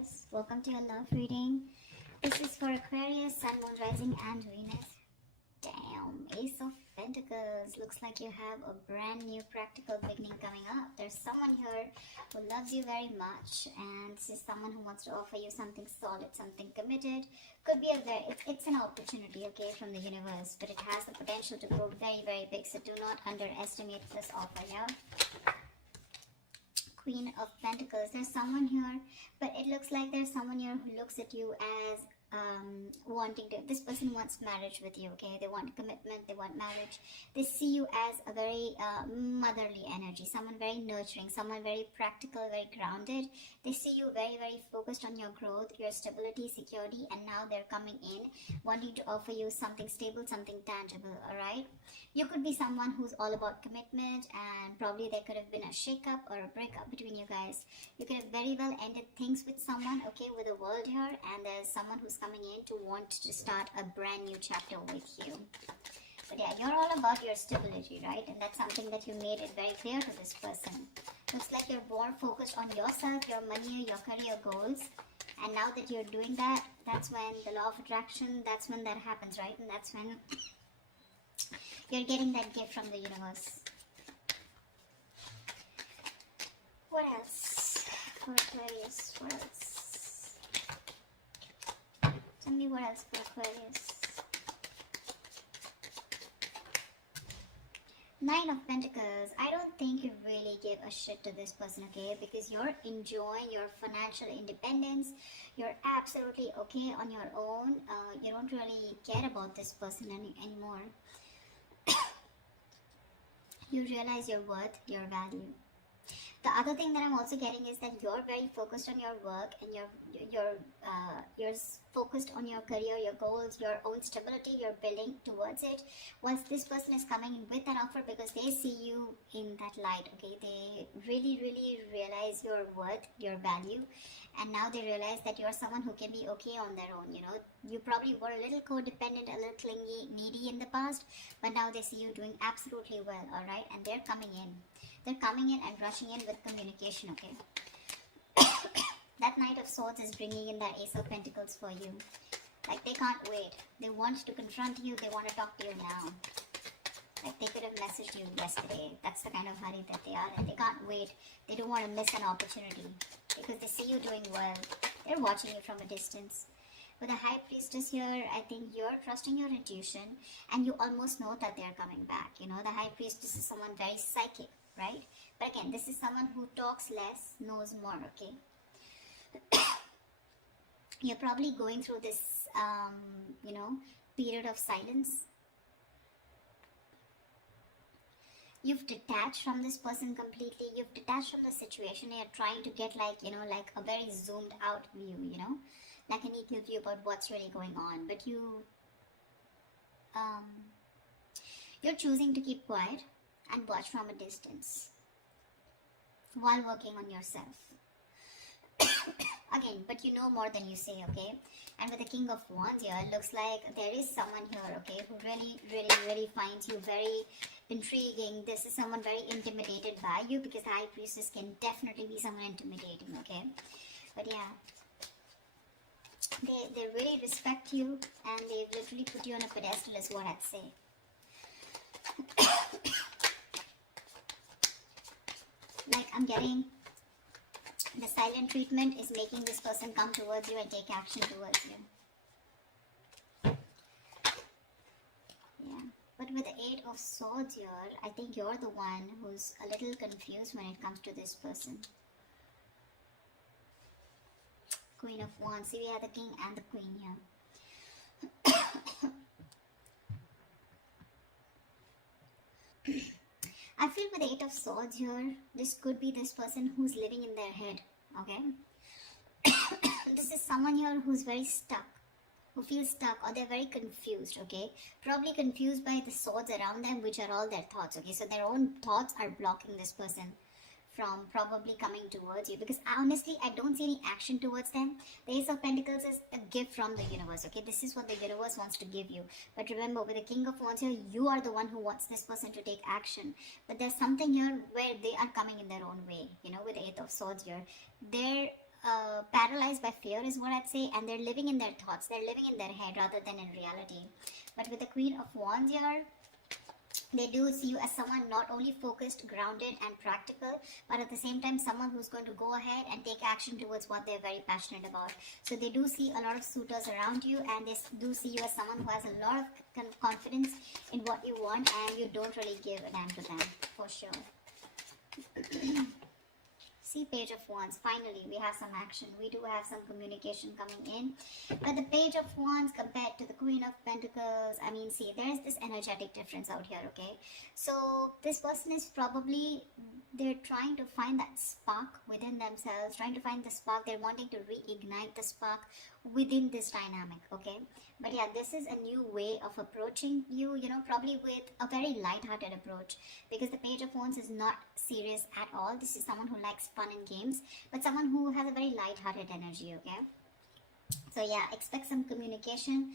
Aquarius, welcome to your love reading. This is for Aquarius, Sun, Moon, Rising and Venus. Damn, Ace of Pentacles. Looks like you have a brand new practical beginning coming up. There's someone here who loves you very much, and this is someone who wants to offer you something solid, something committed. Could be it's an opportunity, okay, from the universe, but it has the potential to grow very, very big. So do not underestimate this offer, yeah? Queen of Pentacles. There's someone here, but it looks like there's someone here who looks at you as wanting to, this person wants marriage with you, okay? They want commitment, they want marriage. They see you as a very motherly energy, someone very nurturing, someone very practical, very grounded. They see you very, very focused on your growth, your stability, security, and now they're coming in wanting to offer you something stable, something tangible, all right? You could be someone who's all about commitment, and probably there could have been a shake-up or a breakup between you guys. You could have very well ended things with someone, okay, with the world here, and there's someone who's coming in to want to start a brand new chapter with you. But yeah, you're all about your stability, right? And that's something that you made it very clear to this person. Looks like you're more focused on yourself, your money, your career goals. And now that you're doing that, that's when the law of attraction, that's when that happens, right? And that's when you're getting that gift from the universe. What else for Aquarius? What else? Tell me what else for Aquarius. Nine of Pentacles. I don't think you really give a shit to this person, okay? Because you're enjoying your financial independence. You're absolutely okay on your own. You don't really care about this person anymore. You realize your worth, your value. The other thing that I'm also getting is that you're very focused on your work, and you're focused on your career, your goals, your own stability. You're building towards it. Once this person is coming in with an offer, because they see you in that light, okay, they really, really realize your worth, your value, and now they realize that you're someone who can be okay on their own. You know, you probably were a little codependent, a little clingy, needy in the past, but now they see you doing absolutely well, all right, and they're coming in. They're coming in and rushing in with communication, okay? That Knight of Swords is bringing in that Ace of Pentacles for you. Like, they can't wait. They want to confront you. They want to talk to you now. Like, they could have messaged you yesterday. That's the kind of hurry that they are. And they can't wait. They don't want to miss an opportunity. Because they see you doing well. They're watching you from a distance. With the High Priestess here, I think you're trusting your intuition. And you almost know that they're coming back. You know, the High Priestess is someone very psychic, right? But again, this is someone who talks less, knows more, okay? You're probably going through this, you know, period of silence. You've detached from this person completely. You've detached from the situation. You're trying to get, like, you know, like a very zoomed out view, you know, like an equal view about what's really going on. But you're choosing to keep quiet and watch from a distance while working on yourself. Again, but you know more than you say, okay? And with the King of Wands here, it looks like there is someone here, okay, who really, really, really finds you very intriguing. This is someone very intimidated by you, because the High Priestess can definitely be someone intimidating, okay? But yeah, they really respect you, and they've literally put you on a pedestal, is what I'd say. Like, I'm getting the silent treatment is making this person come towards you and take action towards you. Yeah, but with the Eight of Swords here, I think you're the one who's a little confused when it comes to this person. Queen of Wands. See, we have the King and the Queen here. I feel with the Eight of Swords here, this could be this person who's living in their head, okay? This is someone here who's very stuck, who feels stuck, or they're very confused, okay? Probably confused by the swords around them, which are all their thoughts, okay? So their own thoughts are blocking this person from probably coming towards you, because honestly, I don't see any action towards them. The Ace of Pentacles is a gift from the universe, okay? This is what the universe wants to give you. But remember, with the King of Wands here, you are the one who wants this person to take action. But there's something here where they are coming in their own way, you know, with the Eight of Swords here. They're paralyzed by fear is what I'd say, and they're living in their thoughts, they're living in their head rather than in reality. But with the Queen of Wands here, they do see you as someone not only focused, grounded and practical, but at the same time someone who's going to go ahead and take action towards what they're very passionate about. So they do see a lot of suitors around you, and they do see you as someone who has a lot of confidence in what you want, and you don't really give a damn to them, for sure. See, Page of Wands. Finally, we have some action. We do have some communication coming in. But the Page of Wands compared to the Queen of Pentacles, I mean, see, there is this energetic difference out here, okay? So, this person is probably, they're trying to find that spark within themselves, trying to find the spark. They're wanting to reignite the spark within this dynamic, okay? But yeah, this is a new way of approaching you, you know, probably with a very light-hearted approach, because the Page of Wands is not serious at all. This is someone who likes fun and games, but someone who has a very light-hearted energy, okay? So yeah, expect some communication,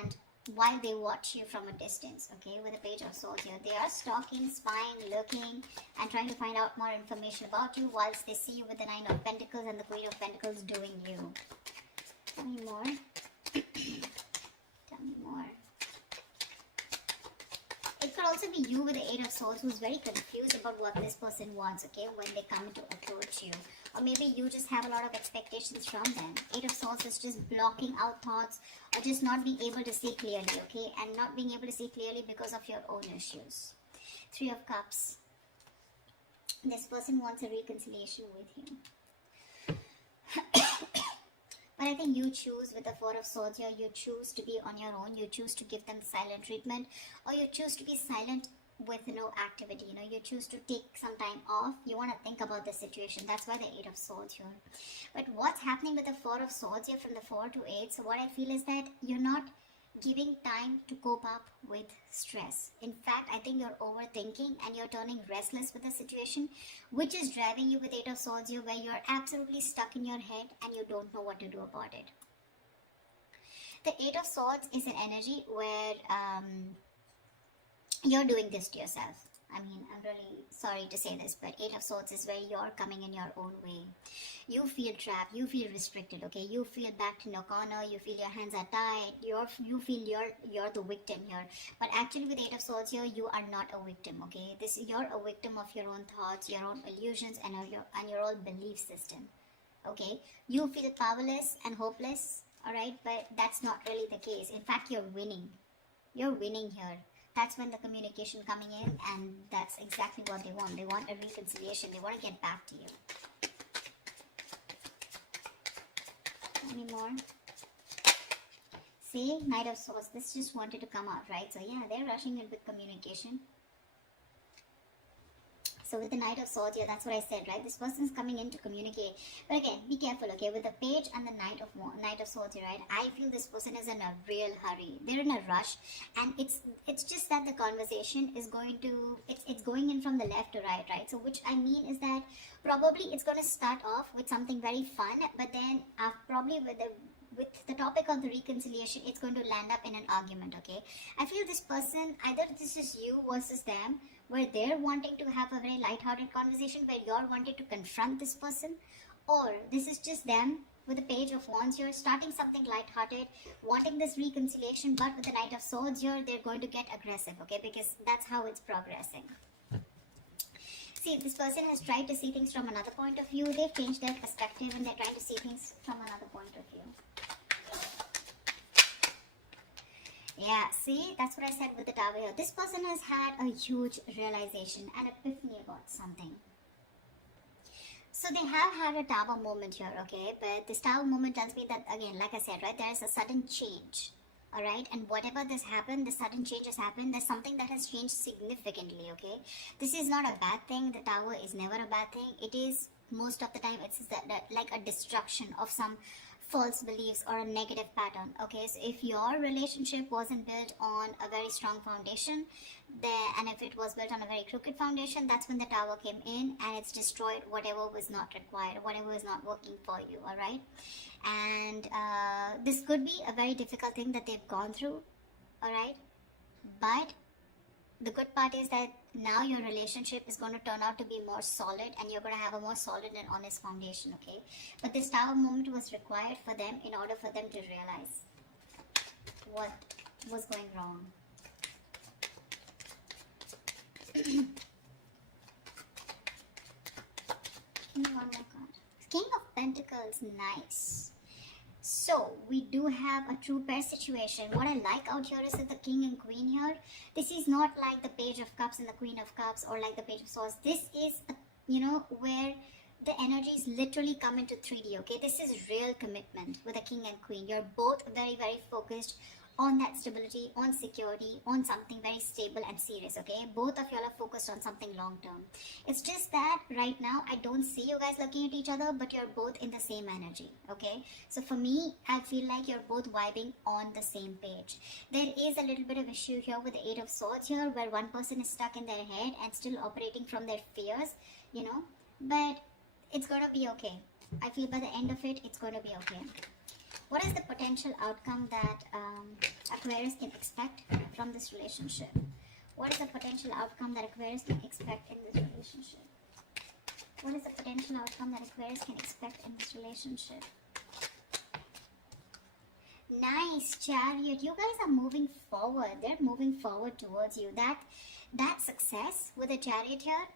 and while they watch you from a distance, okay, with the Page of Swords here, they are stalking, spying, looking, and trying to find out more information about you, whilst they see you with the Nine of Pentacles and the Queen of Pentacles doing you. Tell me more. Tell me more. It could also be you with the Eight of Swords who's very confused about what this person wants, okay, when they come to approach you. Or maybe you just have a lot of expectations from them. Eight of Swords is just blocking out thoughts, or just not being able to see clearly, okay, and not being able to see clearly because of your own issues. Three of Cups. This person wants a reconciliation with you. But I think you choose with the Four of Swords here, you choose to be on your own, you choose to give them silent treatment, or you choose to be silent with no activity, you know, you choose to take some time off, you want to think about the situation. That's why the Eight of Swords here. But what's happening with the Four of Swords here from the 4 to 8, so what I feel is that you're not giving time to cope up with stress. In fact, I think you're overthinking and you're turning restless with the situation, which is driving you with Eight of Swords here, where you're absolutely stuck in your head and you don't know what to do about it. The Eight of Swords is an energy where you're doing this to yourself. I mean, I'm really sorry to say this, but Eight of Swords is where you're coming in your own way. You feel trapped, you feel restricted, okay? You feel backed in a corner, you feel your hands are tied, you feel you're the victim here. But actually with Eight of Swords here, you are not a victim, okay? You're a victim of your own thoughts, your own illusions, and your own belief system, okay? You feel powerless and hopeless, alright? But that's not really the case. In fact, you're winning. You're winning here. That's when the communication coming in, and that's exactly what they want. They want a reconciliation. They want to get back to you. Any more? See, Knight of Swords. This just wanted to come out, right? So yeah, they're rushing in with communication. So with the Knight of Swords, yeah, that's what I said, right? This person's coming in to communicate. But again, be careful, okay? With the Page and the Knight of Swords, right? I feel this person is in a real hurry. They're in a rush, and it's just that the conversation is going to, it's going in from the left to right? So which I mean is that probably it's going to start off with something very fun, but then probably with the topic of the reconciliation, it's going to land up in an argument, okay? I feel this person, either this is you versus them, where they're wanting to have a very light-hearted conversation, where you're wanting to confront this person, or this is just them with the Page of Wands here, starting something light-hearted, wanting this reconciliation, but with the Knight of Swords here, they're going to get aggressive, okay? Because that's how it's progressing. See, this person has tried to see things from another point of view. They've changed their perspective, and they're trying to see things from another point of view. Yeah, see, that's what I said with the Tower here. This person has had a huge realization, an epiphany about something. So they have had a Tower moment here, okay? But this Tower moment tells me that, again, like I said, right, there is a sudden change, alright? And whatever this happened, the sudden change has happened, there's something that has changed significantly, okay? This is not a bad thing. The Tower is never a bad thing. It is, most of the time, it's like a destruction of some false beliefs or a negative pattern, okay? So if your relationship wasn't built on a very strong foundation, and if it was built on a very crooked foundation, that's when the Tower came in, and it's destroyed whatever was not required, whatever was not working for you, all right? And this could be a very difficult thing that they've gone through, all right? But the good part is that Now your relationship is going to turn out to be more solid, and you're going to have a more solid and honest foundation, okay? But this Tower moment was required for them in order for them to realize what was going wrong. One more card. King of Pentacles, nice. So we do have a true pair situation. What I like out here is that the King and Queen here, this is not like the Page of Cups and the Queen of Cups, or like the Page of Swords. This is, where the energies literally come into 3D, okay? This is real commitment with the King and Queen. You're both very, very focused on that stability, on security, on something very stable and serious, okay? Both of y'all are focused on something long term. It's just that right now I don't see you guys looking at each other, but you're both in the same energy, okay? So for me, I feel like you're both vibing on the same page. There is a little bit of issue here with the Eight of Swords here, where one person is stuck in their head and still operating from their fears, but it's gonna be okay. I feel by the end of it, it's gonna be okay. What is the potential outcome that Aquarius can expect from this relationship? What is the potential outcome that Aquarius can expect in this relationship? What is the potential outcome that Aquarius can expect in this relationship? Nice, Chariot. You guys are moving forward. They're moving forward towards you. That success with the Chariot here,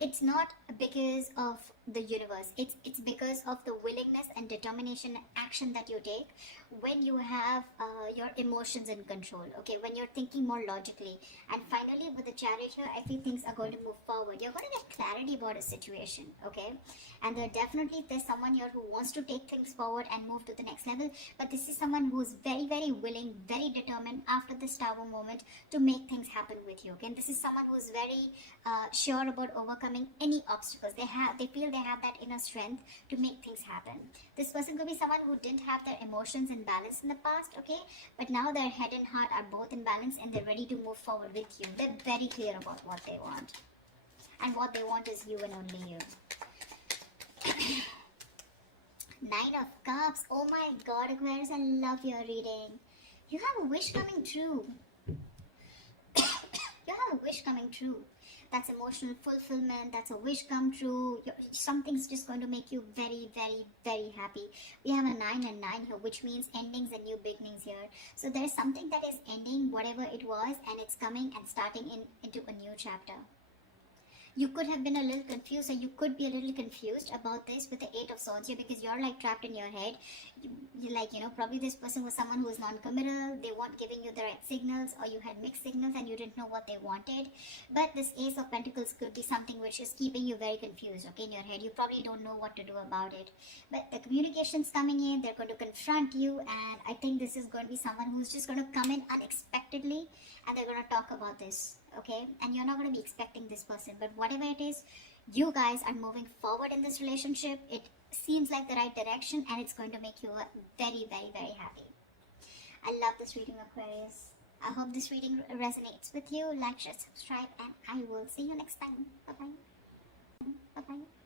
it's not because of the universe. It's because of the willingness and determination and action that you take when you have your emotions in control, okay? When you're thinking more logically. And finally, with the Chariot here, I feel things are going to move forward. You're going to get clarity about a situation, okay? And there's someone here who wants to take things forward and move to the next level. But this is someone who's very, very willing, very determined after this Tower moment to make things happen with you, okay? And this is someone who's very sure about overcoming any obstacles. They feel they have that inner strength to make things happen. This person could be someone who didn't have their emotions in balance in the past, okay? But now their head and heart are both in balance, and they're ready to move forward with you. They're very clear about what they want. And what they want is you and only you. Nine of Cups. Oh my God, Aquarius, I love your reading. You have a wish coming true. You have a wish coming true. That's emotional fulfillment. That's a wish come true. Something's just going to make you very, very, very happy. We have a 9 and 9 here, which means endings and new beginnings here. So there's something that is ending, whatever it was, and it's coming and starting into a new chapter. You could have been a little confused, or you could be a little confused about this with the Eight of Swords here, because you're like trapped in your head. Probably this person was someone who was non-committal. They weren't giving you the right signals, or you had mixed signals and you didn't know what they wanted. But this Ace of Pentacles could be something which is keeping you very confused, okay, in your head. You probably don't know what to do about it. But the communication's coming in. They're going to confront you, and I think this is going to be someone who's just going to come in unexpectedly, and they're going to talk about this, okay? And you're not going to be expecting this person, but whatever it is, you guys are moving forward in this relationship. It seems like the right direction, and it's going to make you very, very, very happy. I love this reading, Aquarius. I hope this reading resonates with you. Like, share, subscribe, and I will see you next time. Bye-bye. Bye-bye.